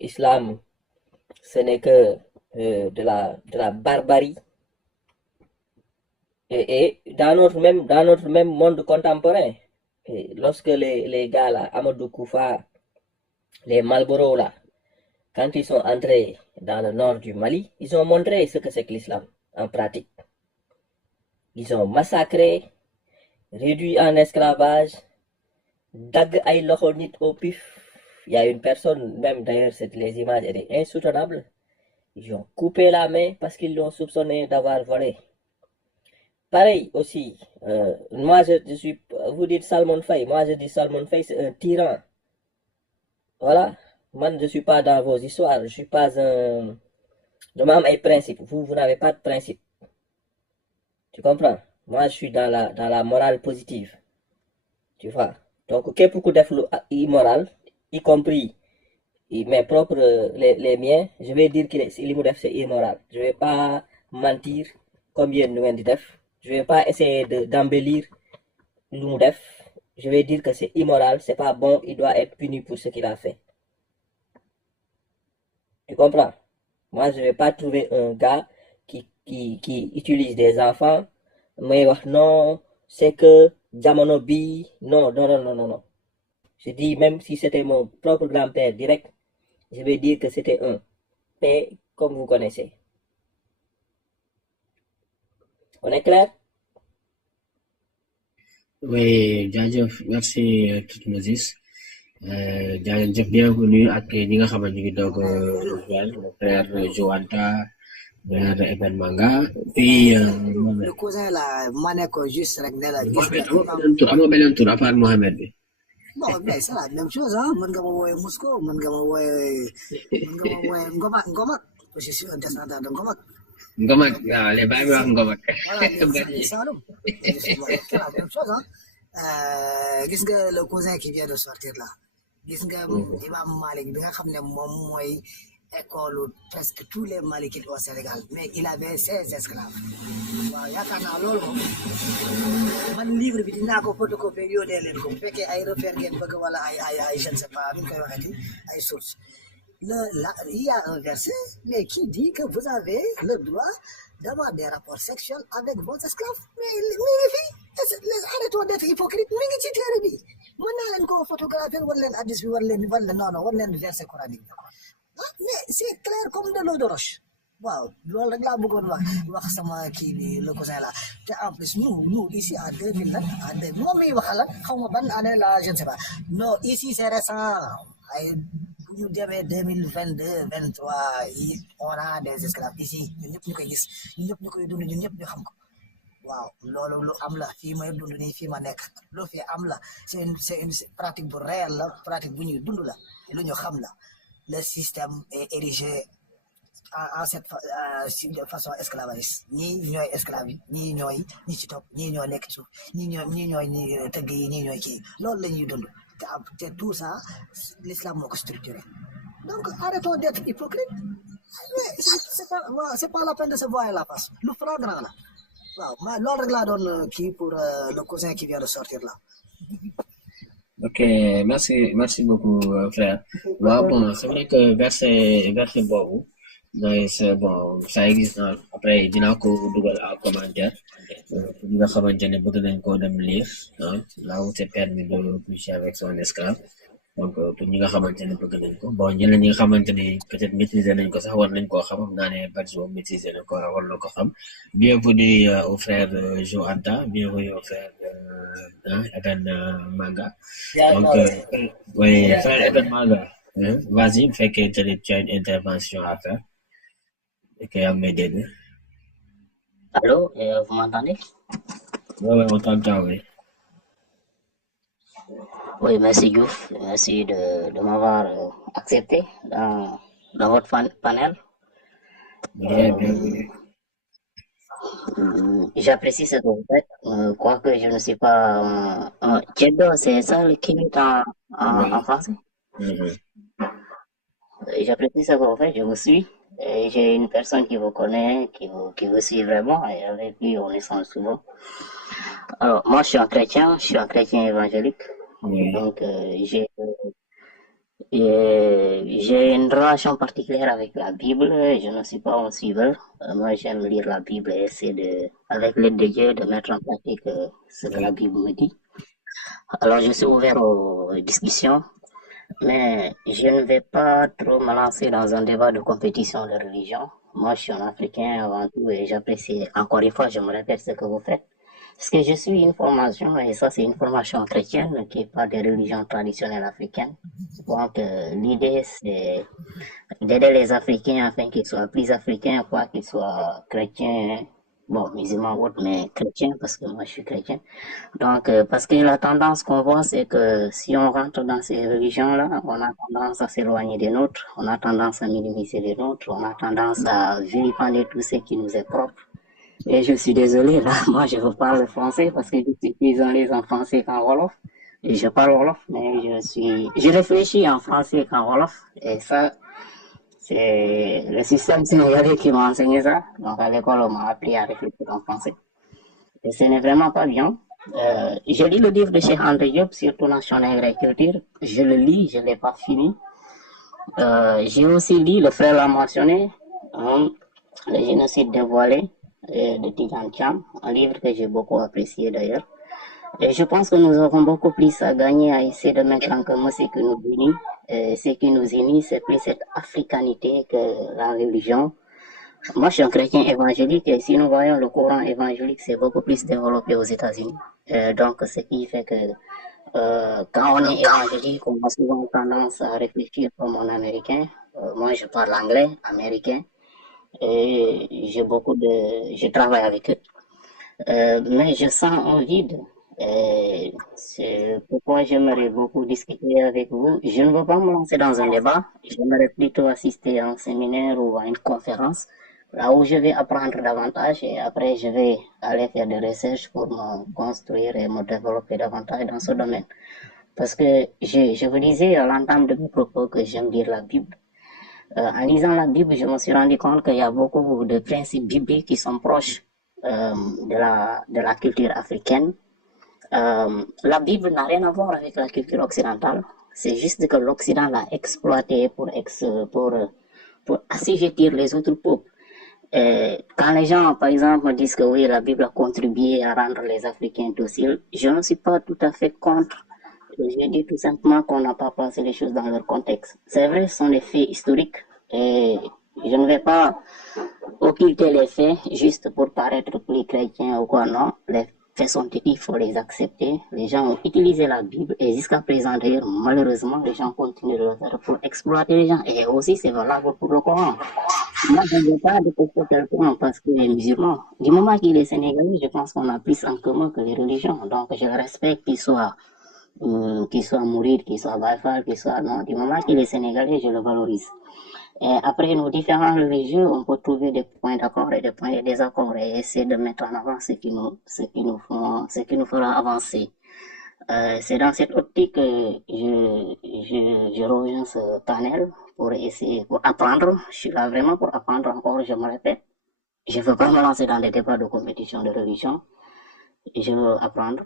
Islam, ce n'est que de la barbarie. Dans notre même monde contemporain, et lorsque les gars là, Amadou Koufa, les Malboro là, quand ils sont entrés dans le nord du Mali, ils ont montré ce que c'est que l'islam en pratique. Ils ont massacré, réduit en esclavage, dag ay loxo nit au pif. Il y a une personne, même d'ailleurs, les images étaient insoutenables. Ils ont coupé la main parce qu'ils l'ont soupçonné d'avoir volé. Pareil aussi, moi je suis, vous dites Salmon Faye, moi je dis Salmon Faye c'est un tyran. Voilà, moi je ne suis pas dans vos histoires, je suis pas un... Je m'aime un principe, vous n'avez pas de principe. Tu comprends? Moi je suis dans la morale positive. Tu vois? Donc, qu'est-ce que def immoral, y compris mes propres, les miens, je vais dire que c'est immoral. Je vais pas mentir combien nous def. Je vais pas essayer d'embellir l'Umudef. Je vais dire que c'est immoral, c'est pas bon, il doit être puni pour ce qu'il a fait. Tu comprends? Moi, je vais pas trouver un gars qui utilise des enfants, mais non, c'est que Jamonobi, non, non, non, non, non, non. Je dis, même si c'était mon propre grand-père direct, je vais dire que c'était un P, comme vous connaissez. On est clair? Oui, jaajëf merci Tutmosis. Jaajëf bienvenue ak ñi nga xamante ñu ngi doog a rejoindre mon frère Joanta, frère Eben Manga, puis Le Mohamed. cousin là, ma ne ko juste rek ne la gis nga Mohamed amoo beneen tur à part Mohamed bi. bon mais c'est la même chose hein mën nga ma wooye Mosco mën nga ma wooye Ngomak je suis un descendant de Ngomak Ngomak waaw les bàyyi wax Ngomak. voilà les Saloum c'est la même chose hein gis nga le cousin qui vient de sortir là gis nga Imam Malik bi nga xam ne moom mooy école presque tous les Malikites au Sénégal mais il avait 16 esclaves waaw yaakaar naa loolu moom man livre bi dinaa ko photocopier yónnee leen ko bu fekkee ay repère ngeen bëgg wala ay je ne sais pas nu ñu koy waxeeti ay sources il y a un verset mais qui dit que vous avez le droit d'avoir des rapports sexuels avec vos esclaves mais mi ngi fi arrêtons d'être hypocrite mi ngi ci téere bi mën naa leen ko photographier wala leen hadis bi wala leen verset coranique ah mais c'est clair comme de l'eau de roche waaw loolu rek laa bëggoon wax sama kii bi le cousin là te en plus nous ici en 2000 la moom miy waxal la xaw ma ban année la je ne sais pas non ici c'est récent ay bu ñu demee 2022 23 on a des esclaves ici ñun ñëpp ñu koy gis ñun ñëpp ñu koy dund ñun ñëpp ñu xam ko waaw loolu lu am la fii may dund nii fii ma nekk lu fi am la c'est une pratique bu réel la pratique bu ñuy dund la lu ñu xam la le système est érigé en cette de façon esclavagiste ñii ñooy esclave yi ñii ñooy ñi ci topp ñii ñoo nekk ci suuf ñii ñooy ñi tëgg yi ñii ñooy kii loolu la ñuy dund te tout ça l'islam moo ko structuré donc arrêtons d'être hypocrite c'est pas la peine de se voiler la face lu flagrant la waaw ma loolu rek laa doon kii pour le cousin qui vient de sortir là. Ok, merci beaucoup frère. Waaw bon c'est vrai que verset boobu c'est bon ça existe après dinaa ko dugal en commentaire pour ñi nga xamante ne bëgg nañ koo dem lire là où c'est permis de coucher avec son esclave donc pour ñi nga xamante ne bëgg nañ ko bon ñeneen ñi nga xamante ne peut-être maîtriser nañ ko sax war nañ koo xam naa ne Badji moom maîtriser na ko war na ko xam bienvenue au frère Jo Anta bienvenue au frère Eben Manga donc oui frère Eben Manga vas-y bu fekkee tu as une intervention à faire et que yaa ngi may dégg. Allô, vous m'entendez? Ouais, on t'entend, oui. Oui, merci Diouf, merci de m'avoir accepté dans votre panel. Bienvenue. J'apprécie ce que vous faites, quoique je ne suis pas... Tchedo, c'est ça le qui est en français? J'apprécie ce que vous faites, je vous suis. Et j'ai une personne qui vous connaît, qui vous suit vraiment, et avec lui on échange souvent. Alors, moi je suis un chrétien évangélique. Oui. Donc, Et j'ai une relation particulière avec la Bible. Je ne suis pas un suiveur. Moi, j'aime lire la Bible et essayer de, avec l'aide de Dieu, de mettre en pratique ce que la Bible me dit. Alors, je suis ouvert aux discussions, mais je ne vais pas trop me lancer dans un débat de compétition de religion. Moi, je suis un Africain avant tout et j'apprécie, encore une fois, je me répète ce que vous faites. Parce que je suis une formation, et ça c'est une formation chrétienne qui est pas des religions traditionnelles africaines. Donc l'idée c'est d'aider les Africains afin qu'ils soient plus africains, pas qu'ils soient chrétiens, bon, musulmans ou autres, mais chrétiens, parce que moi je suis chrétien. Donc, parce que la tendance qu'on voit, c'est que si on rentre dans ces religions-là, on a tendance à s'éloigner des nôtres, on a tendance à minimiser les nôtres, on a tendance à vilipender tout ce qui nous est propre. Et je suis désolé, là, moi je vous parle français parce que je suis plus à l'aise en français qu'en Wolof. Et je parle Wolof, mais je réfléchis en français qu'en Wolof. Et ça, c'est le système sénégalais qui m'a enseigné ça. Donc à l'école, on m'a appris à réfléchir en français. Et ce n'est vraiment pas bien. Je lis le livre de Cheikh Anta Diop, surtout Nation Nègre et Culture. Je le lis, je ne l'ai pas fini. J'ai aussi lu, le frère l'a mentionné, le génocide dévoilé de Tijan Cham, un livre que j'ai beaucoup apprécié d'ailleurs. Et je pense que nous avons beaucoup plus à gagner à essayer de mettre en commun ce qui nous unit. Ce qui nous unit, c'est plus cette africanité que la religion. Moi, je suis un chrétien évangélique et si nous voyons le courant évangélique, c'est beaucoup plus développé aux États-Unis. Donc, ce qui fait que quand on est évangélique, on a souvent tendance à réfléchir comme un Américain. Moi, je parle anglais, américain, et je travaille avec eux. Mais je sens un vide. Et c'est pourquoi j'aimerais beaucoup discuter avec vous. Je ne veux pas me lancer dans un débat. J'aimerais plutôt assister à un séminaire ou à une conférence, là où je vais apprendre davantage et après je vais aller faire des recherches pour me construire et me développer davantage dans ce domaine. Parce que je vous disais à l'entame de mes propos que j'aime lire la Bible. En lisant la Bible, je me suis rendu compte qu'il y a beaucoup de principes bibliques qui sont proches de la culture africaine. La Bible n'a rien à voir avec la culture occidentale. C'est juste que l'Occident l'a exploité pour assujettir les autres peuples. Quand les gens, par exemple, me disent que oui, la Bible a contribué à rendre les Africains dociles, je ne suis pas tout à fait contre. Je dis tout simplement qu'on n'a pas placé les choses dans leur contexte. C'est vrai, ce sont des faits historiques et je ne vais pas occulter les faits juste pour paraître plus chrétien ou quoi, non. Les faits sont écrits, il faut les accepter. Les gens ont utilisé la Bible et jusqu'à présent, d'ailleurs, malheureusement, les gens continuent de le faire pour exploiter les gens. Et aussi, c'est valable pour le Coran. Moi, je ne veux pas détester quelqu'un parce qu'il est musulman. Du moment qu'il est sénégalais, je pense qu'on a plus en commun que les religions. Donc, je le respecte qu'il soit mouride, qu'il soit baïfal, qu'il soit non. Du moment qu'il est sénégalais, je le valorise. Et après nos différents religieux, on peut trouver des points d'accord et des points de désaccord et essayer de mettre en avant ce qui nous fera avancer. C'est dans cette optique que je rejoins ce panel pour essayer, pour apprendre. Je suis là vraiment pour apprendre encore, je me répète. Je ne veux pas me lancer dans des débats de compétition de religion. Je veux apprendre.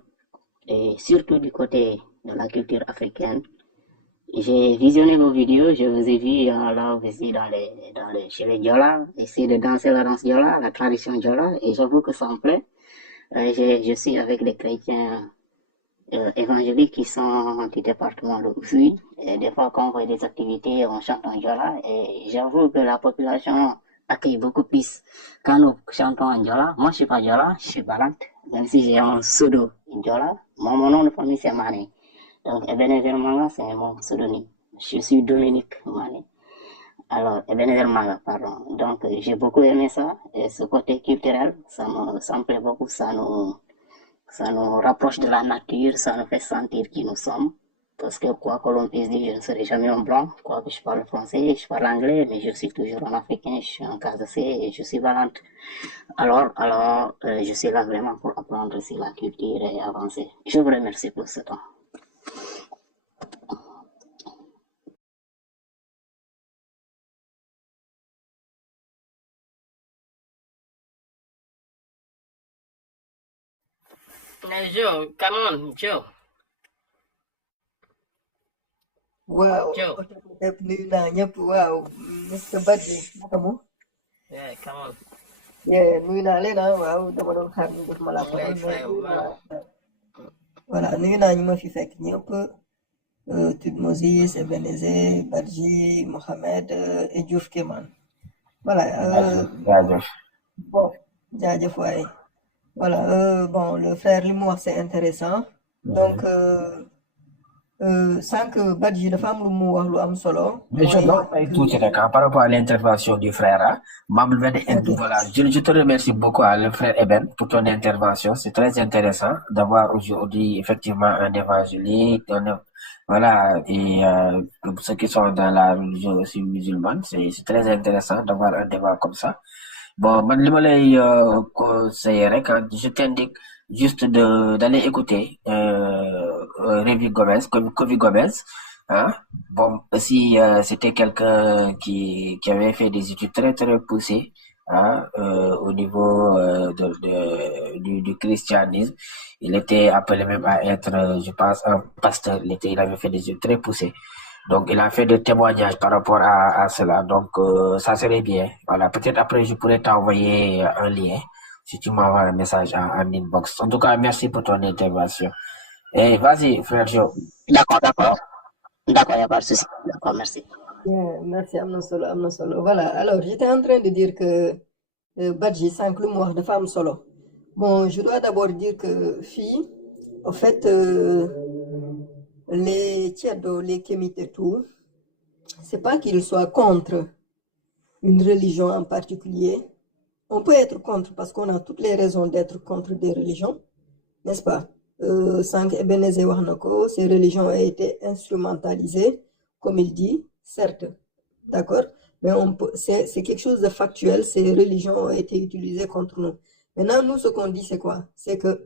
Et surtout du côté de la culture africaine. J'ai visionné vos vidéos, je vous ai vu là aussi chez les Diola, essayer de danser la danse Diola, la tradition Diola, et j'avoue que ça me plaît. Je suis avec des chrétiens évangéliques qui sont du département de Oussouye, et des fois quand on voit des activités, on chante en Diola, et j'avoue que la population accueille beaucoup plus quand nous chantons en Diola. Moi, je suis pas Diola, je suis Balante, même si j'ai un pseudo Diola. Mon nom de famille, c'est Mané. Donc, Ebenezer Manga, c'est mon pseudonyme. Je suis Dominique Mané. Alors, Ebenezer Manga, pardon. Donc, j'ai beaucoup aimé ça. Et ce côté culturel, ça me plaît beaucoup. Ça nous rapproche de la nature, ça nous fait sentir qui nous sommes. Parce que quoi que l'on puisse dire, je ne serai jamais un blanc. Quoique je parle français, je parle anglais, mais je suis toujours un africain, je suis un Casassé et je suis valente. Alors, je suis là vraiment pour apprendre sur la culture et avancer. Je vous remercie pour ce temps. Joe, come on, Joe. waaw Ciao. ñëpp nuyu naa ñëpp waaw Mr Badji naka mu Yeah, come on. nuyu naa leen waaw dama doon xaar ñu def ma la I'm parole waiting for mais you. nuyu Wow. naa voilà nuyu naa ñu ma fi fekk ñëpp Tutmosis Ebenezer Badji Mohamed et Diouf Kéman voilà jaajëf bon jaajëf waay voilà bon le frère li mu wax c'est intéressant donc sànq Badji dafa am lu mu wax lu am solo mais je dois tuuti rek par rapport à l'intervention du frère voilà je te remercie beaucoup le frère Eben pour ton intervention c'est très intéressant d'avoir aujourd'hui effectivement un évangélique voilà et ceux qui sont dans la religion aussi musulmane c'est très intéressant d'avoir un débat comme ça bon man li ma lay conseiller rek je t'indique juste d'aller écouter Kovi Gomez hein. Bon aussi c'était quelqu'un qui avait fait des études très très poussées hein, au niveau du christianisme. Il était appelé même à être je pense un pasteur. Il avait fait des études très poussées. Donc, il a fait des témoignages par rapport à cela. Donc, ça serait bien. Voilà, peut-être après, je pourrais t'envoyer un lien si tu m'envoies un message en inbox. En tout cas, merci pour ton intervention. Et vas-y, frère Joe. D'accord, il n'y a pas de souci. D'accord, merci. Merci, am na solo. Voilà, alors j'étais en train de dire que Badji, sànq lu mu wax dafa am solo. Bon, je dois d'abord dire que fii, en fait, les Tchèdos, les Kémites et tout, c'est pas qu'ils soient contre une religion en particulier. On peut être contre parce qu'on a toutes les raisons d'être contre des religions, n'est-ce pas? Sànq Ebenezer wax na ko, ces religions ont été instrumentalisées, comme il dit, certes, d'accord? Mais c'est quelque chose de factuel, ces religions ont été utilisées contre nous. Maintenant, nous, ce qu'on dit, c'est quoi? C'est que,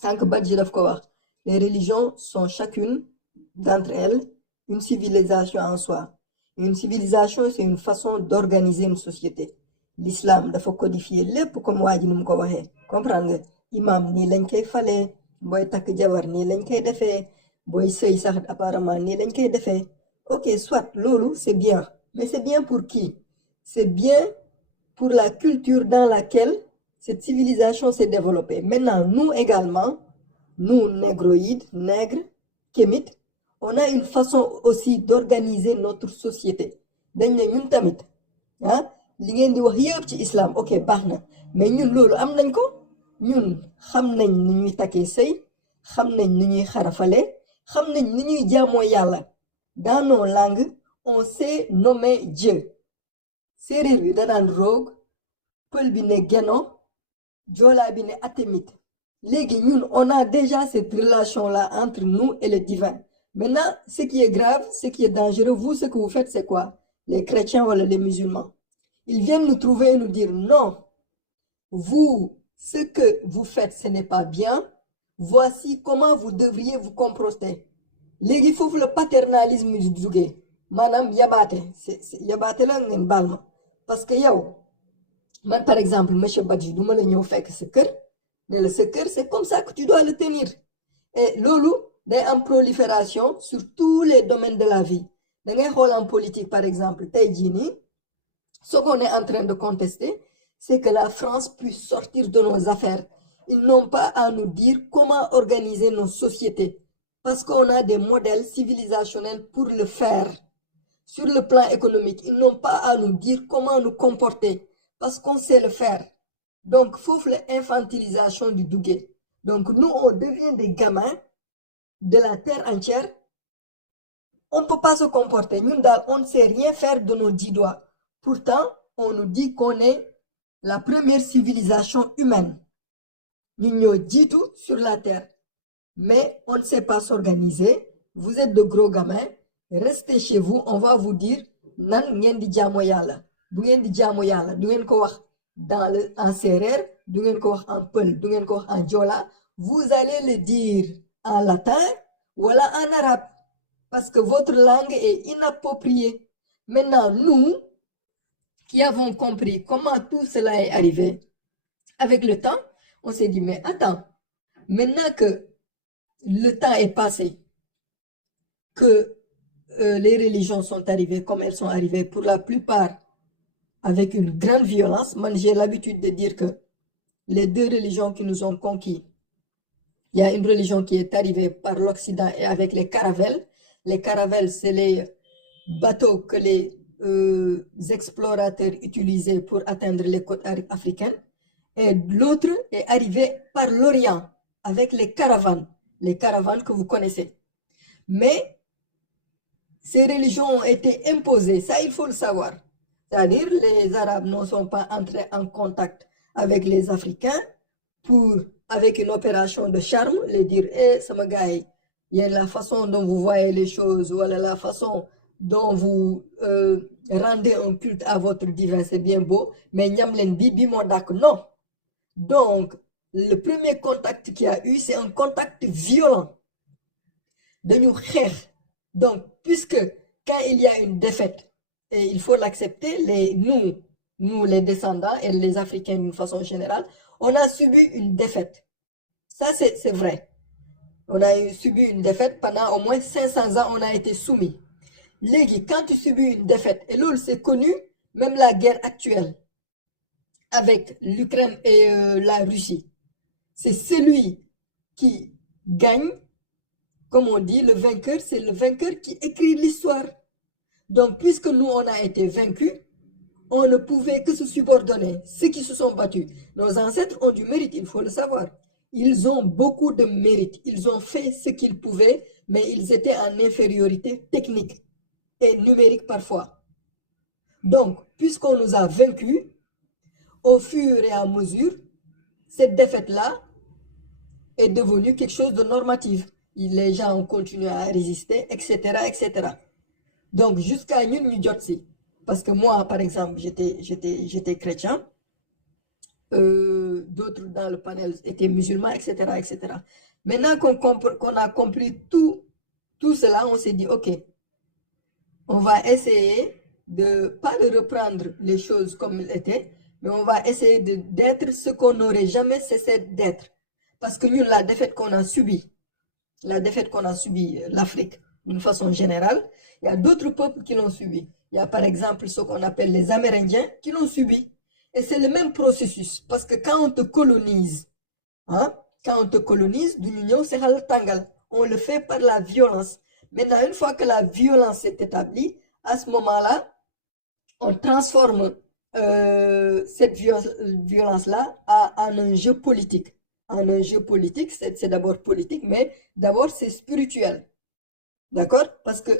sànq Badji daf ko wax, les religions sont chacune d'entre elles une civilisation en soi. Une civilisation, c'est une façon d'organiser une société. L'islam dafa codifier lépp comme waa ji nu mu ko waxee comprendre nga imam nii lañ koy falee booy takk jabar nii lañ koy defee booy sëy sax apparemment nii lañ koy defee ok soit loolu c'est bien mais c'est bien pour qui? C'est bien pour la culture dans laquelle cette civilisation s'est développée. Maintenant, nous également, nous négroïdes, nègres, kémites, on a une façon aussi d'organiser notre société. dañ ne ñun tamit li ngeen di wax yëpp ci islam ok baax na mais ñun loolu am nañ ko ñun xam nañ ni ñuy takkee sëy xam nañ ni ñuy xarafale xam nañ ni ñuy jaamoo yàlla dans nos langues on sait nommer Dieu séeréer bi danaan roog pël bi ne geno joolaa bi ne atémite léegi ñun on a déjà cette relation là entre nous et le divin. Maintenant ce qui est grave, ce qui est dangereux, vous ce que vous faites c'est quoi? Les chrétiens ou les musulmans, ils viennent nous trouver et nous dire non, vous, ce que vous faites, ce n'est pas bien. Voici comment vous devriez vous comporter. Léegi foofu le paternalisme du jógee maanaam yabaate c'est yabaate la ngeen baal ma parce que yow man par exemple monsieur Badji du ma la ñëw fekk sa kër ne la sa kër c'est comme ça que tu dois le tenir et loolu day am prolifération sur tous les domaines de la vie. Da ngay xool en politique par exemple tey jii nii ce qu'on est en train de contester, c'est que la France puisse sortir de nos affaires. Ils n'ont pas à nous dire comment organiser nos sociétés, parce qu'on a des modèles civilisationnels pour le faire. Sur le plan économique, ils n'ont pas à nous dire comment nous comporter, parce qu'on sait le faire. Donc, il faut l'infantilisation du douguet. Donc, nous, on devient des gamins de la terre entière. On ne peut pas se comporter. Nous, on ne sait rien faire de nos 10 doigts. Pourtant, on nous dit qu'on est la première civilisation humaine. Nous sommes dit tout sur la terre. Mais on ne sait pas s'organiser. Vous êtes de gros gamins. Restez chez vous. On va vous dire nan ngeen di jaamu yàlla. Du ngeen di jaamu yàlla. Du ngeen ko wax en séeréer. Du ngeen ko wax en peul. Du ngeen ko wax en joola. Vous allez le dire en latin ou en arabe. Parce que votre langue est inappropriée. Maintenant, nous, qui avons compris comment tout cela est arrivé, avec le temps, on s'est dit, mais attends, maintenant que le temps est passé, que les religions sont arrivées comme elles sont arrivées, pour la plupart avec une grande violence. Moi, j'ai l'habitude de dire que les deux religions qui nous ont conquis, il y a une religion qui est arrivée par l'Occident et avec les caravelles. Les caravelles, c'est les bateaux que les explorateurs utilisaient pour atteindre les côtes africaines. Et l'autre est arrivé par l'Orient avec les caravanes que vous connaissez. Mais ces religions ont été imposées, ça il faut le savoir. C'est-à-dire les Arabes ne sont pas entrés en contact avec les Africains pour, avec une opération de charme, les dire « sama gars yi, yéen la façon dont vous voyez les choses, ou la façon dont vous rendez un culte à votre divin, c'est bien beau, mais ñam leen bi moo dàkk ». Non. Donc, le premier contact qu'il y a eu, c'est un contact violent. Dañu xeex. Donc, puisque quand il y a une défaite, et il faut l'accepter, nous les descendants et les Africains d'une façon générale, on a subi une défaite. Ça, c'est vrai. On a subi une défaite pendant au moins 500 ans, on a été soumis. Légui, quand tu subis une défaite, et là, c'est connu, même la guerre actuelle avec l'Ukraine et la Russie, c'est celui qui gagne, comme on dit, le vainqueur, c'est le vainqueur qui écrit l'histoire. Donc, puisque nous, on a été vaincus, on ne pouvait que se subordonner. Ceux qui se sont battus, nos ancêtres ont du mérite, il faut le savoir. Ils ont beaucoup de mérite. Ils ont fait ce qu'ils pouvaient, mais ils étaient en infériorité technique et numérique parfois. Donc, puisqu'on nous a vaincus, au fur et à mesure, cette défaite-là est devenue quelque chose de normatif. Les gens ont continué à résister, etc., etc. Donc, jusqu'à nous jotsi. Parce que moi, par exemple, j'étais chrétien. D'autres dans le panel étaient musulmans, etc., etc. Maintenant qu'on a compris tout cela, on s'est dit, OK, on va essayer pas de reprendre les choses comme elles étaient, mais on va essayer d'être ce qu'on n'aurait jamais cessé d'être. Parce que nous, la défaite qu'on a subie, l'Afrique, d'une façon générale, il y a d'autres peuples qui l'ont subi. Il y a par exemple ce qu'on appelle les Amérindiens qui l'ont subi. Et c'est le même processus. Parce que quand on te colonise, d'une union, c'est le tangal. On le fait par la violence. Maintenant, une fois que la violence est établie, à ce moment-là, on transforme cette violence-là en un jeu politique. En un jeu politique, c'est d'abord politique, mais d'abord c'est spirituel. D'accord? Parce que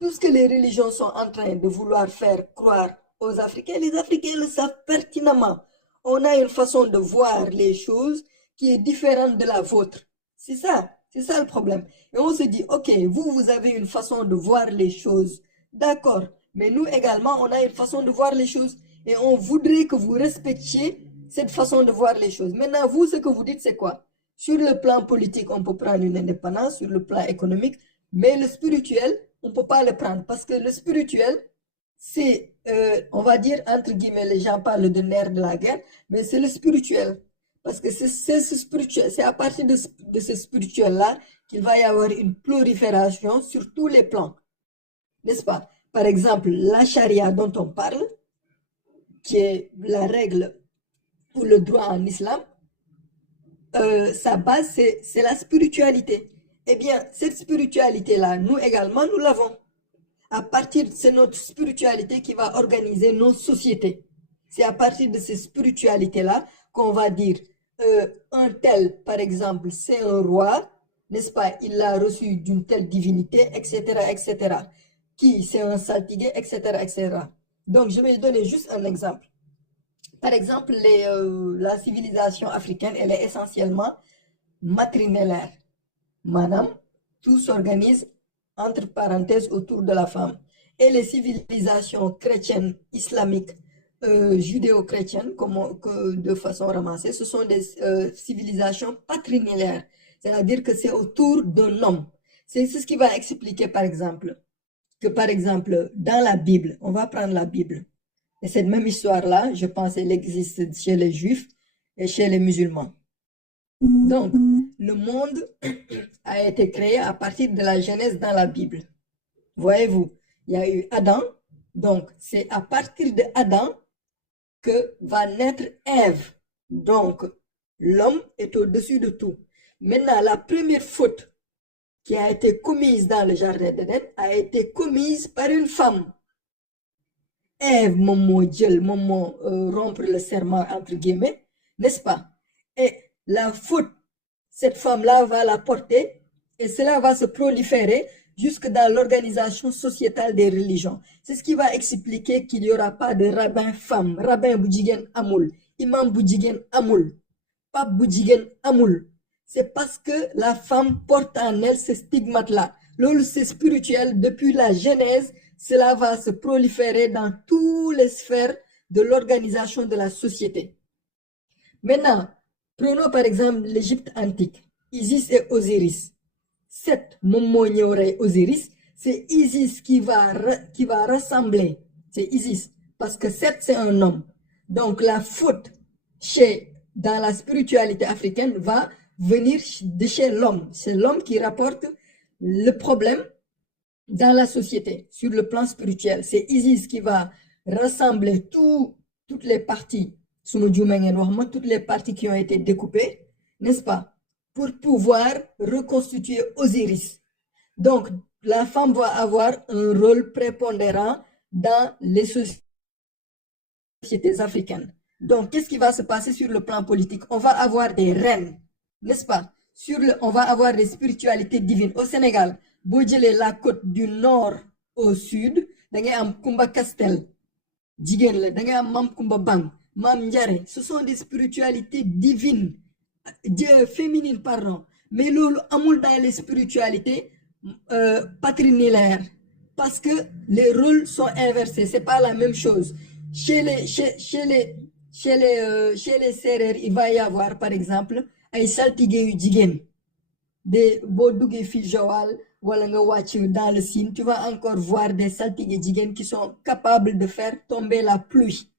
tout ce que les religions sont en train de vouloir faire croire aux Africains, les Africains le savent pertinemment. On a une façon de voir les choses qui est différente de la vôtre. C'est ça le problème. Et on se dit, OK, vous avez une façon de voir les choses. D'accord. Mais nous également, on a une façon de voir les choses. Et on voudrait que vous respectiez cette façon de voir les choses. Maintenant, vous, ce que vous dites, c'est quoi? Sur le plan politique, on peut prendre une indépendance. Sur le plan économique. Mais le spirituel, on ne peut pas le prendre. Parce que le spirituel, c'est, on va dire, entre guillemets, les gens parlent de nerf de la guerre, mais c'est le spirituel. Parce que c'est à partir de ce spirituel-là qu'il va y avoir une prolifération sur tous les plans. N'est-ce pas? Par exemple, la charia dont on parle, qui est la règle ou le droit en islam, sa base, c'est la spiritualité. Eh bien, cette spiritualité-là, nous également, nous l'avons. À partir de notre spiritualité qui va organiser nos sociétés. C'est à partir de ces spiritualités-là qu'on va dire un tel, par exemple, c'est un roi, n'est-ce pas? Il l'a reçu d'une telle divinité, etc., etc. Qui, c'est un saltigué, etc., etc. Donc, je vais donner juste un exemple. Par exemple, la civilisation africaine, elle est essentiellement matrinellaire. Madame, tout s'organise entre parenthèses autour de la femme. Et les civilisations chrétiennes, islamiques, judéo-chrétiennes, de façon ramassée, ce sont des civilisations patrilinéaires. C'est-à-dire que c'est autour d'un homme. C'est ce qui va expliquer, par exemple, que par exemple, dans la Bible, on va prendre la Bible. Et cette même histoire-là, je pense, elle existe chez les Juifs et chez les musulmans. Donc, le monde a été créé à partir de la Genèse dans la Bible. Voyez-vous, il y a eu Adam, donc c'est à partir de Adam que va naître Ève. Donc, l'homme est au-dessus de tout. Maintenant, la première faute qui a été commise dans le jardin d'Éden a été commise par une femme. Ève, rompre le serment entre guillemets, n'est-ce pas? Et la faute, cette femme-là va la porter et cela va se proliférer jusque dans l'organisation sociétale des religions. C'est ce qui va expliquer qu'il n'y aura pas de rabbin femme, rabbin boujigen amoul, imam boujigen amoul, pape boujigen amoul. C'est parce que la femme porte en elle ce stigmate-là. Lolo, c'est spirituel depuis la Genèse. Cela va se proliférer dans toutes les sphères de l'organisation de la société. Maintenant, prenons par exemple l'Égypte antique, Isis et Osiris. Seth, Osiris, c'est Isis qui va rassembler. C'est Isis, parce que Seth, c'est un homme. Donc la faute dans la spiritualité africaine va venir de chez l'homme. C'est l'homme qui rapporte le problème dans la société, sur le plan spirituel. C'est Isis qui va rassembler toutes les parties, toutes les parties qui ont été découpées, n'est-ce pas, pour pouvoir reconstituer Osiris. Donc, la femme va avoir un rôle prépondérant dans les sociétés africaines. Donc, qu'est-ce qui va se passer sur le plan politique? On va avoir des reines, n'est-ce pas? On va avoir des spiritualités divines. Au Sénégal, Bojele, la côte du nord au sud, da ngay am Kumba Kastel, jigéen la, da ngay am Mam Kumba Bang, Mam Ndiare. Ce sont des spiritualités divines, féminines, pardon. Mais loolu amul dans les spiritualités patrilinéaires, parce que les rôles sont inversés. C'est pas la même chose. Chez les Sérères, il va y avoir, par exemple, ay saltige yu jigéen. Boo duggee fi Joal wala nga wàcc dans le Sine, tu vas encore voir des saltige jigéen qui sont capables de faire tomber la pluie.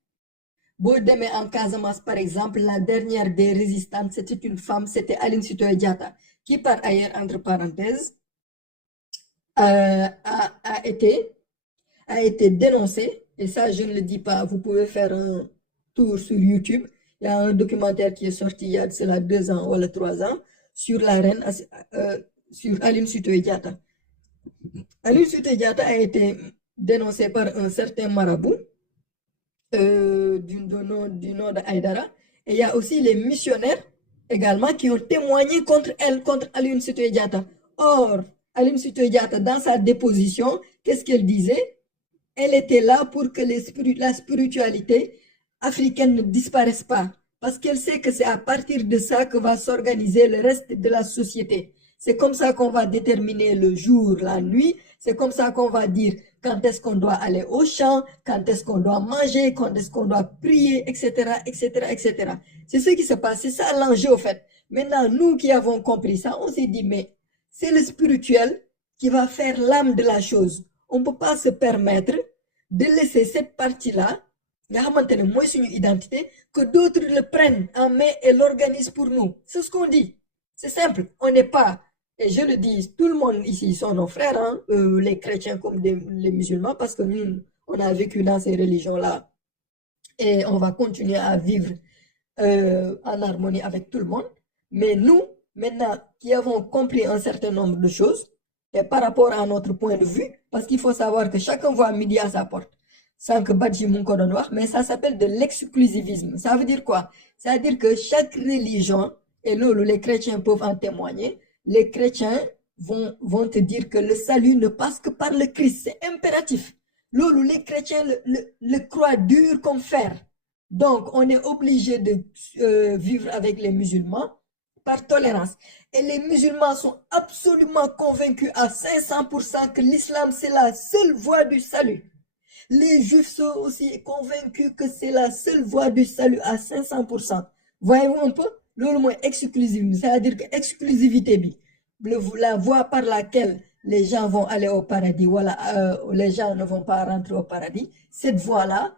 Boo demee en Casamance, par exemple, la dernière des résistantes, c'était une femme, c'était Aline Sitoé Diatta, qui par ailleurs, entre parenthèses, a été dénoncée, et ça je ne le dis pas, vous pouvez faire un tour sur YouTube. Il y a un documentaire qui est sorti il y a cela 2 ans ou 3 ans sur la reine, sur Aline Sitoé Diatta. Aline Sitoé Diatta a été dénoncée par un certain marabout du nom d'Aïdara. Et il y a aussi les missionnaires également qui ont témoigné contre elle, contre Aline Sitoé Diatta. Or, Aline Sitoé Diatta, dans sa déposition, qu'est-ce qu'elle disait? Elle était là pour que la spiritualité africaine ne disparaisse pas, parce qu'elle sait que c'est à partir de ça que va s'organiser le reste de la société. C'est comme ça qu'on va déterminer le jour, la nuit, c'est comme ça qu'on va dire quand est-ce qu'on doit aller au champ, quand est-ce qu'on doit manger, quand est-ce qu'on doit prier, etc., etc., etc. C'est ce qui se passe, c'est ça l'enjeu au fait. Maintenant, nous qui avons compris ça, on s'est dit, mais c'est le spirituel qui va faire l'âme de la chose. On ne peut pas se permettre de laisser cette partie-là, identité, que d'autres le prennent en main et l'organisent pour nous. C'est ce qu'on dit. C'est simple. On n'est pas, et je le dis, tout le monde ici sont nos frères, hein, les chrétiens comme les musulmans, parce que nous, on a vécu dans ces religions-là et on va continuer à vivre en harmonie avec tout le monde. Mais nous, maintenant, qui avons compris un certain nombre de choses, et par rapport à notre point de vue, parce qu'il faut savoir que chacun voit midi à sa porte, sans que Badji Mounko noir, mais ça s'appelle de l'exclusivisme. Ça veut dire quoi? Ça veut dire que chaque religion, et là, les chrétiens peuvent en témoigner, les chrétiens vont te dire que le salut ne passe que par le Christ. C'est impératif. Lolo, les chrétiens le croient dur comme fer. Donc, on est obligé de vivre avec les musulmans par tolérance. Et les musulmans sont absolument convaincus à 500% que l'islam, c'est la seule voie du salut. Les juifs sont aussi convaincus que c'est la seule voie du salut à 500%. Voyez-vous un peu? Le mot exclusif, c'est-à-dire que exclusivité, la voie par laquelle les gens vont aller au paradis, voilà, les gens ne vont pas rentrer au paradis, cette voie-là,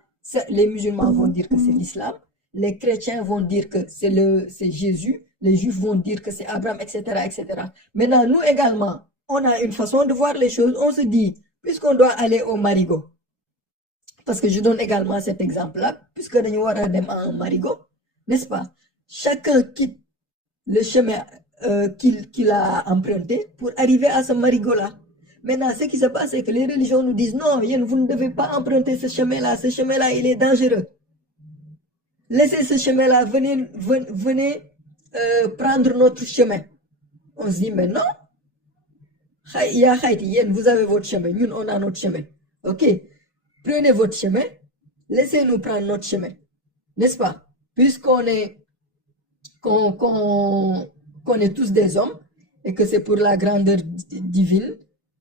les musulmans vont dire que c'est l'islam, les chrétiens vont dire que c'est Jésus, les juifs vont dire que c'est Abraham, etc., etc. Maintenant, nous également, on a une façon de voir les choses, on se dit, puisqu'on doit aller au marigot, parce que je donne également cet exemple-là, puisque nous allons aller en marigot, n'est-ce pas? Chacun quitte le chemin qu'il a emprunté pour arriver à ce marigot-là. Maintenant, ce qui se passe, c'est que les religions nous disent non, vous ne devez pas emprunter ce chemin-là, il est dangereux. Laissez ce chemin-là, venez prendre notre chemin. On se dit, mais non, vous avez votre chemin, nous on a notre chemin. Ok, prenez votre chemin, laissez-nous prendre notre chemin, n'est-ce pas? Puisqu'on est, qu'on est tous des hommes et que c'est pour la grandeur divine,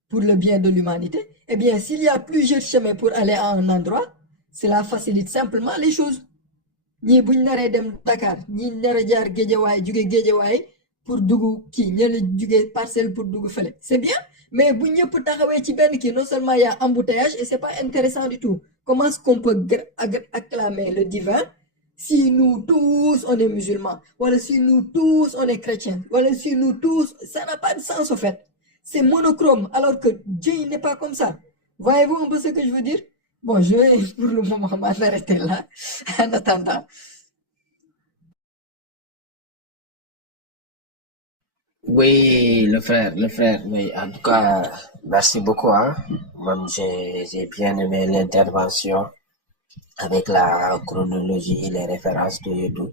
pour le bien de l'humanité, eh bien, s'il y a plusieurs chemins pour aller à un endroit, cela facilite simplement les choses. Ni buñ naré dem Dakar, ni nara jaar Guédiawaye pour dugg ki ñële jugé parcelle pour dugg fele. C'est bien, mais bu ñëpp taxawé ci benn ki non seulement il y a embouteillage et c'est pas intéressant du tout. Comment est-ce qu'on peut acclamer le divin si nous tous on est musulmans, voilà si nous tous on est chrétiens, voilà si nous tous, ça n'a pas de sens en fait. C'est monochrome alors que Dieu n'est pas comme ça. Voyez-vous un peu ce que je veux dire? Bon, je vais pour le moment m'arrêter là en attendant. Oui, le frère, oui. En tout cas, merci beaucoup, hein. Moi, j'ai bien aimé l'intervention avec la chronologie, les références, tout et tout.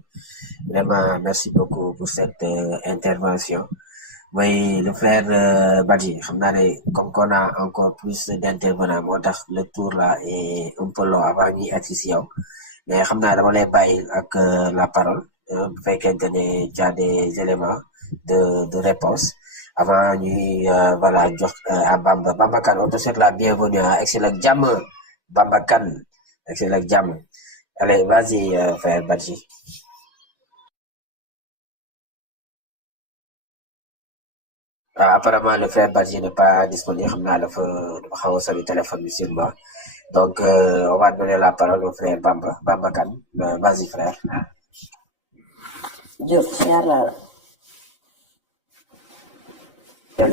Vraiment, merci beaucoup pour cette intervention. Oui, le frère Badji, comme qu'on a encore plus d'intervenants, le tour là est un peu long avant ñuy agsi si yow. Mais dama lay bàyyi ak la parole, bu fekkente ne tu as des éléments de réponse avant ñuy voilà jox à Bamba Kane. On te souhaite la bienvenue à Excellent Jàmm, Bamba Kane, Excellent Jàmm. Allez, vas-y frère Badji. Apparemment, le frère Badji n'est pas disponible. Dafa xaw a sori téléphone bi sûrement. Donc, on va donner la parole au frère Bamba Kane. Vas-y, frère. Diop, siyaar naa la.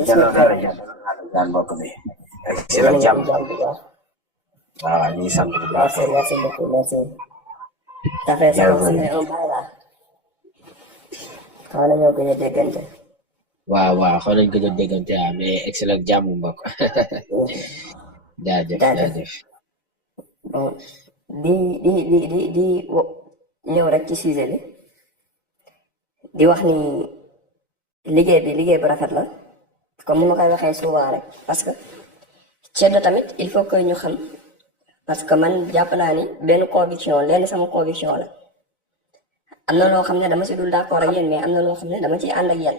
Jàllale daal mbokk mi. Excellent Jàmm. waaw ñu ngi sant bu baax. Merci beaucoup, merci. Ça fait un bail là. Xaw nañoo gëj a déggante. waaw xaw nañ ko jot déggante mais Excellent Jàmm mbokk. jaajëf. Bon, di ñëw rek ci sujet bi di wax ni liggéey bu rafet la comme ni ma koy waxee souvent rek parce que ceddo tamit il faut que ñu xam parce que man jàpp naa ni benn conviction lenn sama conviction la am na loo xam ne dama si dul d'accord ak yéen mais am na loo xam ne dama ciy ànd ak yéen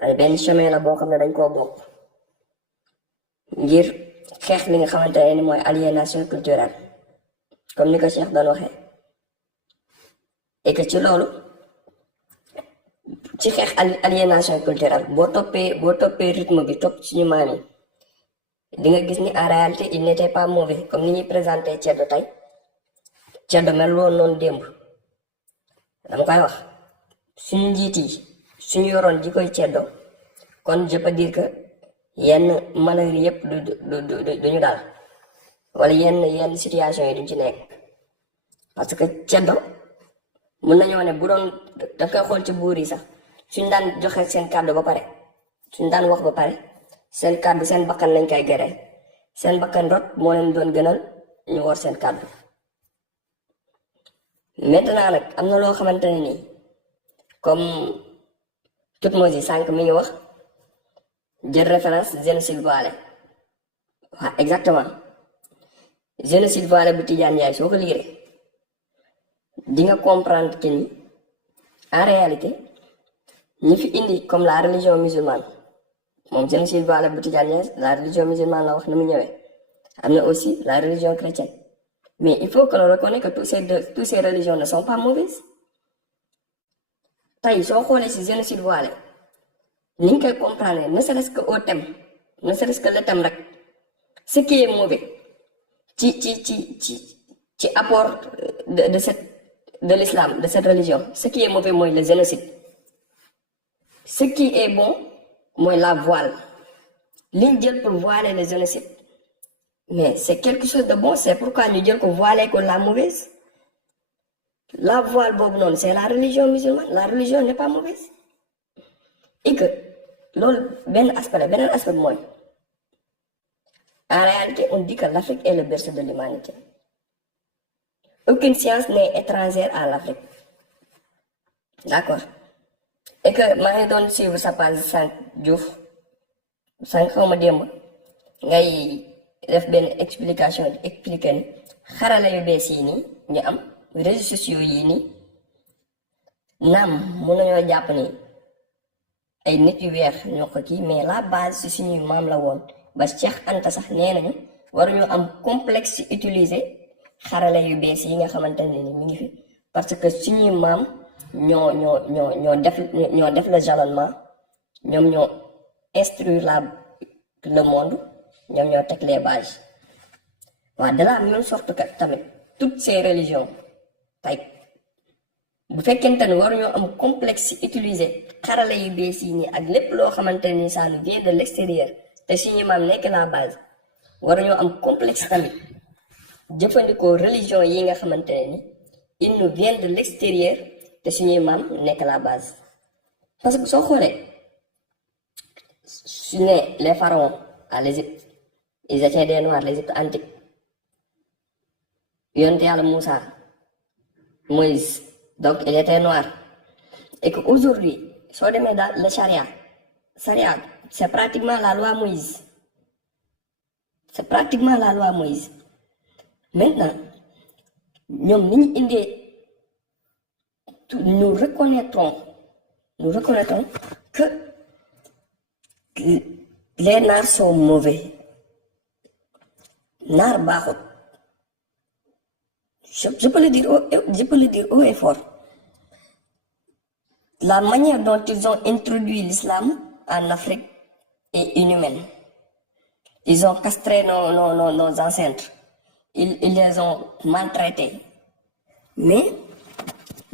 waaye benn chemin la boo xam ne dañ koo bokk ngir xeex li nga xamante ne ni mooy aliénation culturelle comme ni ko Cheikh doon waxee et que ci loolu ci xeex aliénation culturelle boo toppee rythme bi topp suñu maam yi di nga gis ni en réalité il n'était pas mauvais comme ni ñuy présenté ceddo tey ceddo mel woon noonu démb dama koy wax suñu njiit yi suñu yoroon ji koy ceddo kon je peux dire que yenn malheur yëpp duñu dal wala yenn situation yi duñ ci nekk parce que ceddo mun nañoo ne bu doon daf koy xool ci buur yi sax suñ daan joxe seen kàddu ba pare suñ daan wax ba pare seen kàddu seen bakkan lañ koy gere seen bakkan rot moo leen doon gënal ñu war seen kàddu maintenant nag am na loo xamante ne nii comme Tutmosis yi sànq mi ngi wax jël référence génocide voilé waaw exactement génocide voilé bu Tidiane Ndiaye soo ko liggéey di nga comprendre que ni en réalité ñi fi indi comme la religion musulmane moom génocide voilé bu Tidiane Ndiaye la religion musulmane la wax ni mu ñëwee am na aussi la religion chrétienne mais il faut que l'on reconnaisse que toutes ces religions ne sont pas mauvaises tey soo xoolee ci génocide voilé ni ñu koy comprendre ne serait-ce que au thème ne serait-ce que le thème rek ce qui est mauvais ci apport de l'islam de cette religion ce qui est mauvais mooy le génocide ce qui est bon mooy la voile liñ jël pour voiler le génocide mais c'est quelque chose de bon c'est pourquoi ñu jël ko voiler ko la mauvaise la voile boobu noonu c'est la religion musulmane la religion n'est pas mauvaise et que loolu benn aspect la beneen aspect mooy en réalité on dit que l'Afrique est le berceau de l'humanité aucune science n'est étrangère à l'Afrique d'accord et que maa ngi doon suivre sa page sànq Diouf sànq xaw ma démb ngay def benn explication expliquer ni xarala yu bees yi nii ñu am réseaux sociaux yii nii naam mun nañoo jàpp ni ay nit yu weex ñoo ko kii mais la base si suñuy maam la woon ba Cheikh Anta sax nee nañu waruñu am complexe utiliser xarala yu bees yi nga xamante ne ni mi ngi fi parce que suñuy maam ñoo def le jalonnement ñoom ñoo instruire le monde ñoom ñoo teg les bases waaw de la même sorte que tamit toutes ces religions tey bu fekkente ne waruñoo am complexe utiliser xarala yu bees yi nii ak lépp loo xamante ni ça nous vient de l'extérieur te suñu maam nekk la base waruñoo am complexe tamit jëfandikoo religion yi nga xamante ne ni ils nous viennent de l'extérieur te suñuy maam nekk la base parce que soo xoolee su ne les pharaons à l'Égypte ils étaient des noirs l'Égypte antique yonent yàlla Moussa Moïse donc il était noir et que aujourd'hui soo demee dans le charia c'est pratiquement la loi Moïse maintenant ñoom ni ñu indee nous reconnaîtrons que les Noirs sont mauvais naar baaxut je peux le dire haut et fort la manière dont ils ont introduit l'islam en Afrique est inhumaine ils ont castré nos ancêtres ils les ont maltraités mais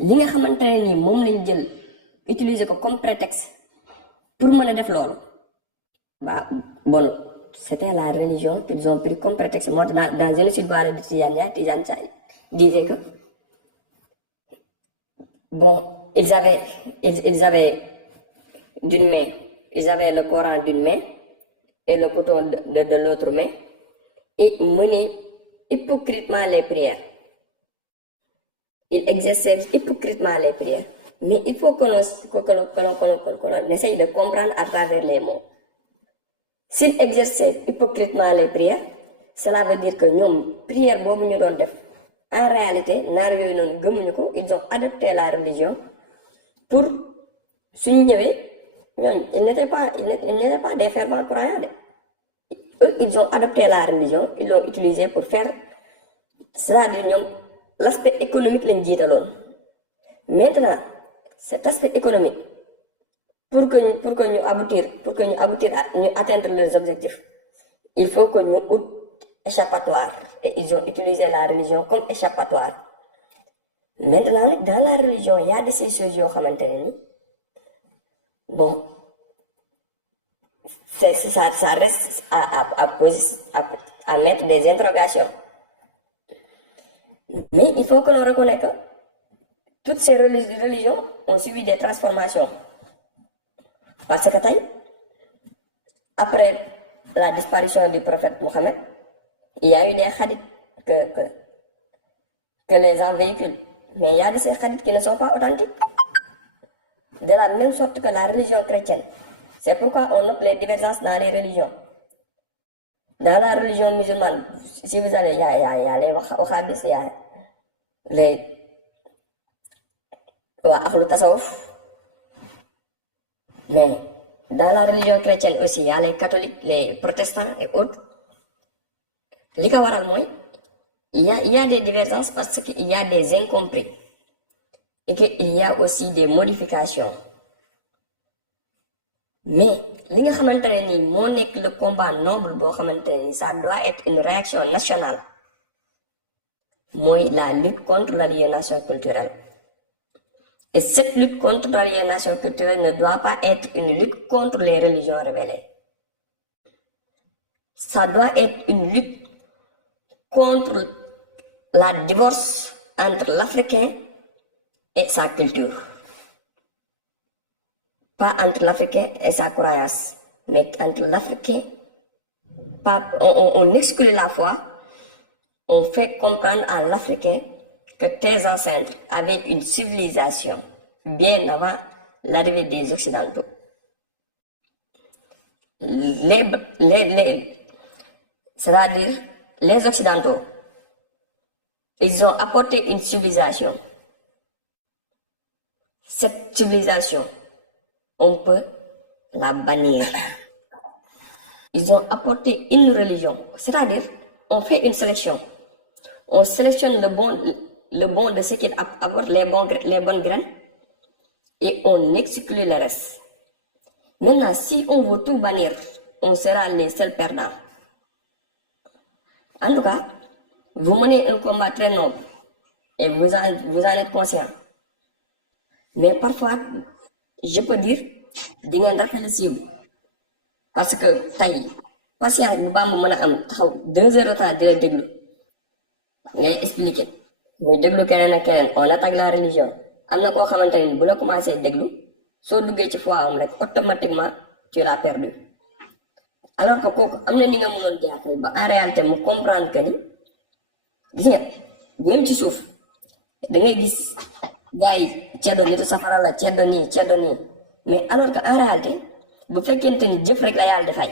li nga xamante ne nii moom lañ jël utiliser ko comme prétexte pour mën a def loolu bah bon c'était la religion qu'ils ont pris comme prétexte moo tax dans génocide de Tidjane Ndiaye disait que bon ils avaient d'une main ils avaient le Coran d'une main et le coton de l'autre main et menaient hypocritement les prières. Il exerçait hypocritement les prières. Mais il faut que l'on essaye de comprendre à travers les mots. S'il exerçait hypocritement les prières, cela veut dire que nous, prière bobu ñu doon def. En réalité, naar yoy non gëmuñu ko, ils ont adopté la religion pour suñu ñëwé ils n'étaient pas des fervents croyants. Eux, ils ont adopté la religion, ils l'ont utilisée pour faire, c'est-à-dire l'aspect économique lañ jiitaloon. Maintenant, cet aspect économique, pour que nous aboutir à nous atteindre leurs objectifs, il faut que nous ayons échappatoire. Et ils ont utilisé la religion comme échappatoire. Maintenant, dans la religion, il y a des choses qui sont bon, ça reste à mettre des interrogations. Mais il faut que l'on reconnaisse que toutes ces religions ont subi des transformations. Parce que après la disparition du prophète Mohammed, il y a eu des hadiths que les gens véhiculent. Mais il y a de ces hadiths qui ne sont pas authentiques. De la même sorte que la religion chrétienne. C'est pourquoi on note les divergences dans les religions. Dans la religion musulmane, si vous allez, il y a les wahhabis, il y a les Ahlul Tasawuf. Mais dans la religion chrétienne aussi, il y a les catholiques, les protestants et autres. Il y a des divergences parce qu'il y a des incompris. Et qu'il y a aussi des modifications. Mais, le combat noble, ça doit être une réaction nationale. Moi, la lutte contre l'aliénation culturelle. Et cette lutte contre l'aliénation culturelle ne doit pas être une lutte contre les religions révélées. ça doit être une lutte contre la divorce entre l'Africain et sa culture. Pas entre l'Africain et sa croyance, mais entre l'Africain, on exclut la foi, on fait comprendre à l'Africain que tes ancêtres avaient une civilisation bien avant l'arrivée des Occidentaux. C'est-à-dire, les Occidentaux, ils ont apporté une civilisation. Cette civilisation, on peut la bannir. Ils ont apporté une religion, c'est-à-dire, on fait une sélection. On sélectionne le bon de ce qui apporte les bonnes graines et on exclut le reste. Maintenant, si on veut tout bannir, on sera les seuls perdants. En tout cas, vous menez un combat très noble et vous en êtes conscient. Mais parfois, je peux dire, di ngeen rafet la cible parce que tey patience bu baax ma mën a am taxaw 2 heures de temps di la déglu ngay expliquer muy déglu keneen ak keneen on attaque la religion am na koo xamante ni bu la commencé déglu soo duggee ci foi am rek automatiquement tu l'as perdu alors que kooku am na ni nga mënoon jaaxal ba en réalité mu comprendre que ni gis nga même ci suuf da ngay gis gars yi ceddo nitu safara la ceddo nii mais alors que en réalité bu fekkente ni jëf rek la yàlla di fay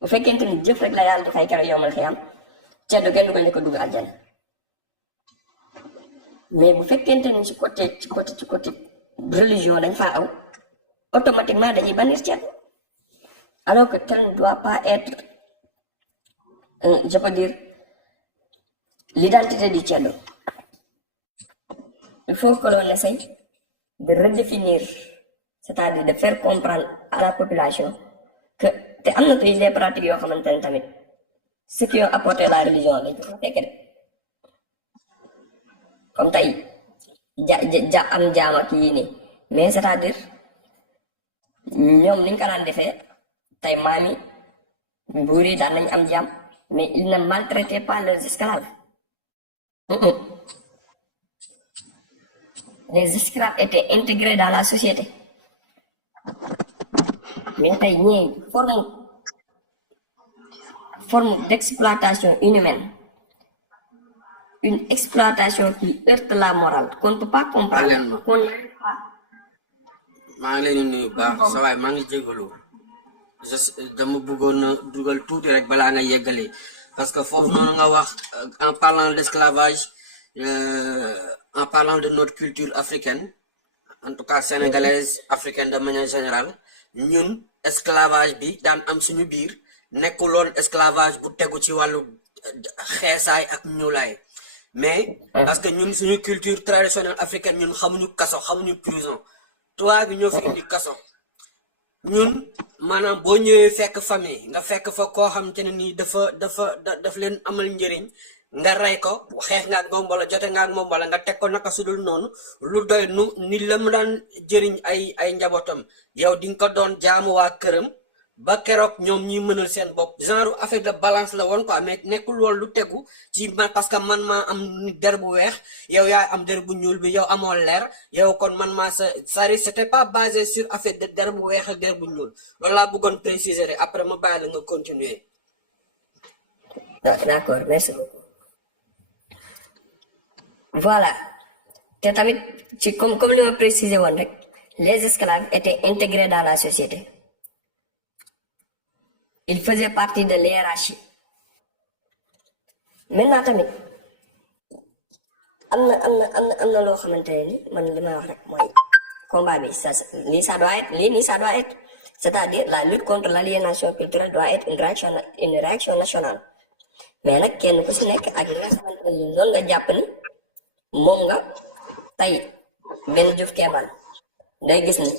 bu fekkente ni jëf rek la yàlla di fay keroog yomal xiyam ceddo kenn du ko njëkk a dugg àjjana mais bu fekkente ni ci côté religion dañ faa aw automatiquement dañuy bannir ceddo alors que tel ne doit pas être je peux dire l'identité du ceddo. Il faut que l'on essaye de redéfinir, c'est-à-dire de faire comprendre à la population que te am na des pratiques yoo xamante ne tamit ce qui ont apporté la religion dañ ko fa fekk de comme tey am jaama kii nii mais c'est-à-dire ñoom niñ ko daan defee tey maam yi buur yi daan nañ am jaam mais ils ne maltraitaient pas leurs esclaves. Les esclaves étaient intégrés dans la société. Mais tey ñii forme d'exploitation inhumaine, une exploitation qui heurte la morale, qu'on ne peut pas comprendre, qu'on n'arrive pas. maa ngi leen di nuyu baax sa waay maa ngi jégalu dama bëggoon a dugal tuuti rek balaa nga yeggalee parce que foofu noonu nga wax en parlant d'esclavage en parlant de notre culture africaine en tout cas sénégalaise africaine de manière générale ñun esclavage bi daan am suñu biir nekkuloon esclavage bu tegu ci wàllu xeesaay ak ñuulaay mais parce que ñun suñu culture traditionnelle africaine ñun xamuñu kaso xamuñu prison tubaab bi ñoo fi indi kaso ñun maanaam boo ñëwee fekk famille nga fekk fa koo xamante ne nii daf leen amal njëriñ nga rey ko xeex nga ak moom wala jote nga ak moom wala nga teg ko naka sudul noonu lu doy nu ni la mu daan jëriñ ay njabootam yow di nga ko doon jaamu waa këram ba keroog ñoom ñi mënal seen bopp genre affaire de balance la woon quoi mais nekkul loolu lu tegu ci man parce que man maa am der bu weex yow yaa am der bu ñuul bi yow amoo leer yow kon man maa sari c'était pas basé sur affaire de der bu weex ak der bu ñuul loolu laa bëggoon préciser rek après ma bàyyi la nga continuer. D'accord, merci beaucoup. Voilà te tamit ci comme li ma préciser woon rek les esclaves étaient intégrés dans la société. Il faisait partie de l'hiérarchie. Maintenant tamit am na loo xamante ne ni man li may wax rek mooy combat bi ça doit être c'est-à-dire la lutte contre l'aliénation culturelle doit être une réaction nationale mais nag kenn ku si nekk ak li nga xamante ne noonu nga jàpp ni moom nga tey benn Diouf Kémane day gis ni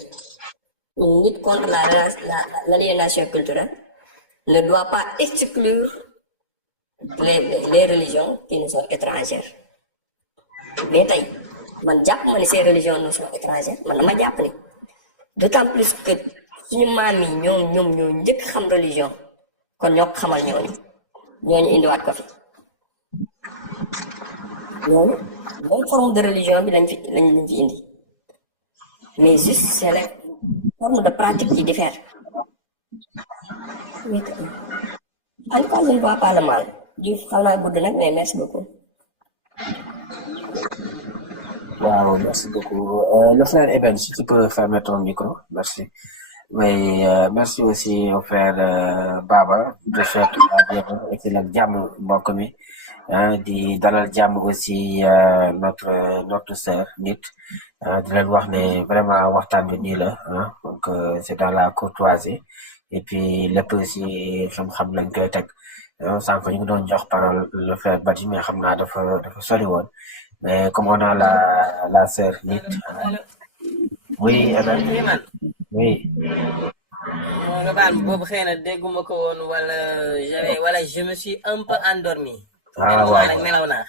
une lutte contre l'aliénation culturelle ne doit pas exclure les religions qui nous sont étrangères mais tey man jàpp ma ni ces religions nous sont étrangères man dama jàpp ni d'autant plus que suñu maam yi ñoo njëkk xam religion kon ñoo xamal ñooñu indiwaat ko fi ñooñu même forme de religion bi lañ fi indi mais juste c'est la forme de pratique qui diffère. En tout cas, je ne vois pas le mal. Diouf xaw naa gudd nag mais merci beaucoup. Wow, merci beaucoup. Le frère Eben, si tu peux fermer ton micro, merci. Oui, merci aussi au frère Baba de souhaite excellent jàmm mbokk mi di dalal jàmm aussi notre sœur nit di leen wax ne vraiment waxtaan bi nii la donc c'est dans la courtoisie et puis lépp aussi xam-xam lañ koy teg sànq ñu ngi doon jox parole le frère Badji mais xam naa dafa sori woon mais comme on a la sœur nit oui Eben oui. nga baal boobu xëy na dégguma ko woon wala je me suis un peu endormi. Ah waaw nag nelaw naa.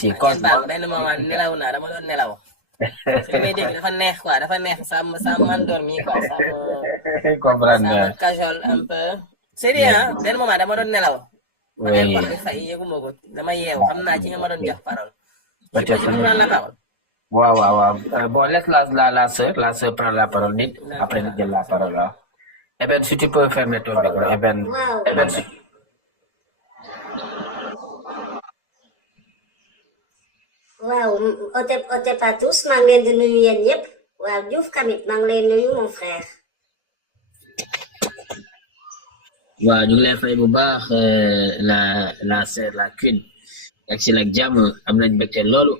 si kon benn moment nelaw naa dama doon nelaw. li may dégg dafa neex quoi dafa neex ça m'endormi quoi ça me comprendre cajole un peu. sérieux benn moment dama doon nelaw. oui ma fay yëguma ko dama yeew xam naa ci nga ma doon jox parole. peut-être la parole. waaw bon laisse la sœur prend la parole nit après ñu jël la parole là. Eben si tu peux fermer ton micro Eben si waaw ote pas tous maa ngi leen di nuyu yéen ñëpp waaw Diouf kamit maa ngi lay nuyu mon frère. waaw ñu ngi lay fay bu baax la sœur la queen ak si nag jàmm am nañ mbégte loolu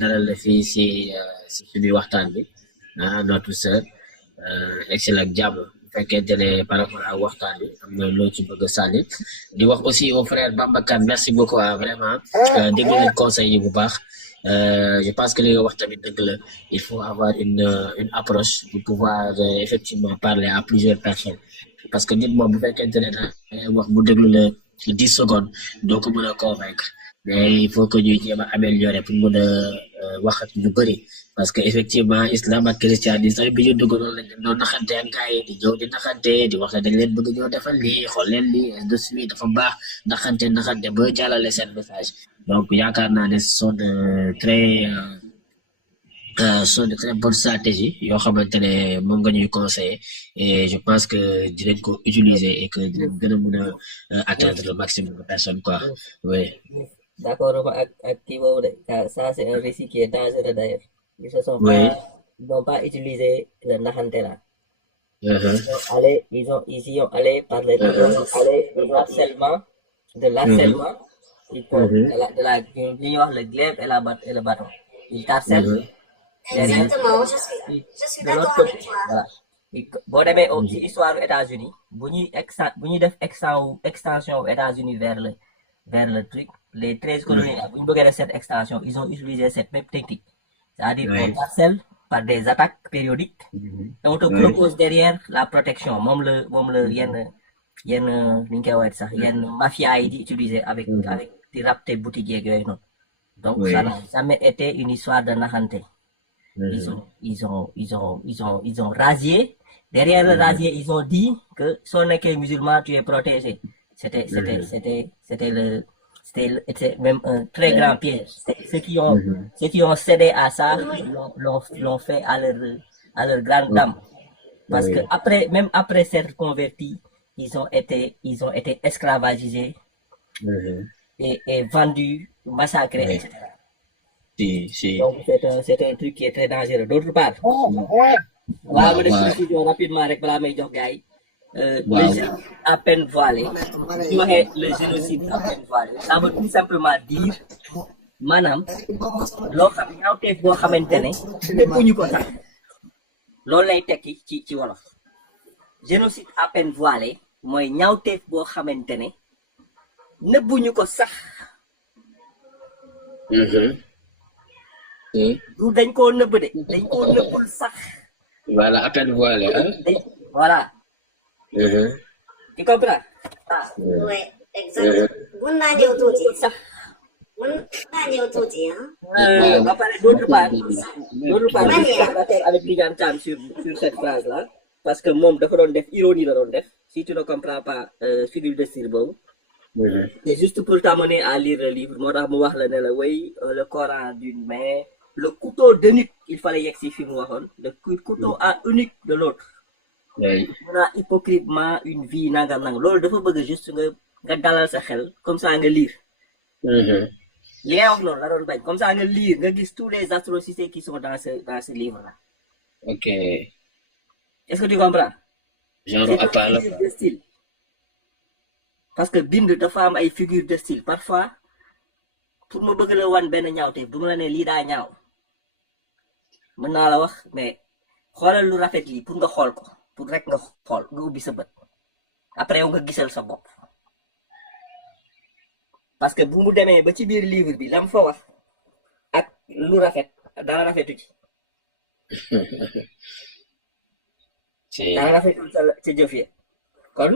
dalal la fii si suñuy waxtaan bi notre sœur ak si nag jàmm bu fekkente ne par rapport ak waxtaan bi am na loo ci bëgg a sànni di wax aussi au frère Bamba Kane merci beaucoup vraiment déglu nañ conseil yi bu baax je pense que li nga wax tamit dëgg la il faut avoir une approche pour pouvoir effectivement parler à plusieurs personnes parce que nit moom bu fekkente ne wax mu déglu la 10 secondes doo ko mën a convaincre mais il faut que ñuy jéem a améliorer pour mën a wax ak ñu bëri parce que effectivement islam ak christianisme bi ñu dugg noonu lañ doon naxante ak gars yi di ñëw di naxante di wax ne dañ leen bëgg ñoo defal lii xool leen lii de suite dafa baax naxante ba jàllale seen message donc yaakaar naa ne ce sont de très bonnes stratégies yoo xamante ne moom nga ñuy conseiller et je pense que dinañ ko utiliser et que dinañ gën a mën a atteindre le maximum de personnes quoi oui. D'accord ak kii boobu de ça c'est un récit qui est dangereux d'ailleurs. Ils n'ont pas utilisé le naxante là. Ils ont allé parler de l'harcèlement, de la li ñuy wax le glaive et le bâton. Ils t'harcèlent. Exactement, je suis d'accord avec toi. Voilà. Boo demee ci histoire aux États-Unis bu ñuy def extension aux États-Unis vers le truc les 13 colonies bu ñu bëggee def cette extension ils ont utilisé cette même technique c'est-à-dire on harcèle par des attaques périodiques et on te propose derrière la protection moom la yenn ni ñu koy waxee sax yenn mafia yi di utiliser avec di rapter boutique yeeg yooyu noonu donc ça n'a jamais été une histoire de naxante. Ils ont rasié. Derrière le rasier, ils ont dit que si on est musulman, tu es protégé. C'était même un très grand piège. Ceux qui ont cédé à ça l'ont fait à leur grande dame. Parce que même après s'être convertis, ils ont été esclavagisés et vendus, massacrés, etc. Donc c'est un truc qui est très dangereux. D'autre part, waaw ma def précision rapidement rek balaa may jox gars yi le génocide à peine voilé su waxee le génocide à peine voilé ça veut tout simplement dire maanaam loo xam ñaawteef boo xamante ne nëbbuñu ko sax loolu lay tekki ci wolof génocide à peine voilé mooy ñaawteef boo xamante ne nëbbuñu ko sax du dañ koo nëbb de dañ koo nëbbul sax. Voilà, à peine voilé, hein? Voilà. Tu comprends? Oui, exact. Mun naa ñëw tuuti hein? Ba pare d'autre part, je suis d'accord avec Tidiane Thiam sur cette phrase-là, parce que moom dafa doon def ironie la doon def si tu ne comprends pas figure de style boobu. C'est juste pour t'amener à lire le livre. Moo tax mu wax la ne la oui le Coran d'une main, le couteau d'eunuque il fallait yegg si fi mu waxoon le couteau à eunuque de l'autre. oui On a hypocritement une vie nangam nangam loolu dafa bëgg juste nga dalal sa xel comme ça nga lire. li ngay wax noonu la doon bañ comme ça nga lire nga gis tous les atrocités qui sont dans ce livre là. ok Est-ce que tu comprends? genre C'est à part une la figure de style. Parce que bind dafa am ay figure de style parfois pour ma bëgg la wan benn ñaawteef du ma la ne lii daa ñaaw mën naa la wax mais xoolal lu rafet lii pour nga xool ko pour rek nga xool nga ubbi sa bët après yow nga gisal sa bopp parce que bu mu demee ba ci biir livre bi lam fa wax ak lu rafet dara rafetu ci c'est dara rafetul ca jëf ya kon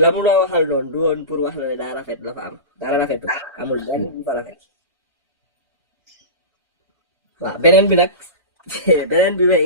la mu la waxal doon du woon pour wax la ne daa rafet la fa am dara rafetul amul benn bu fa rafet waaw beneen bi nag beneen bi may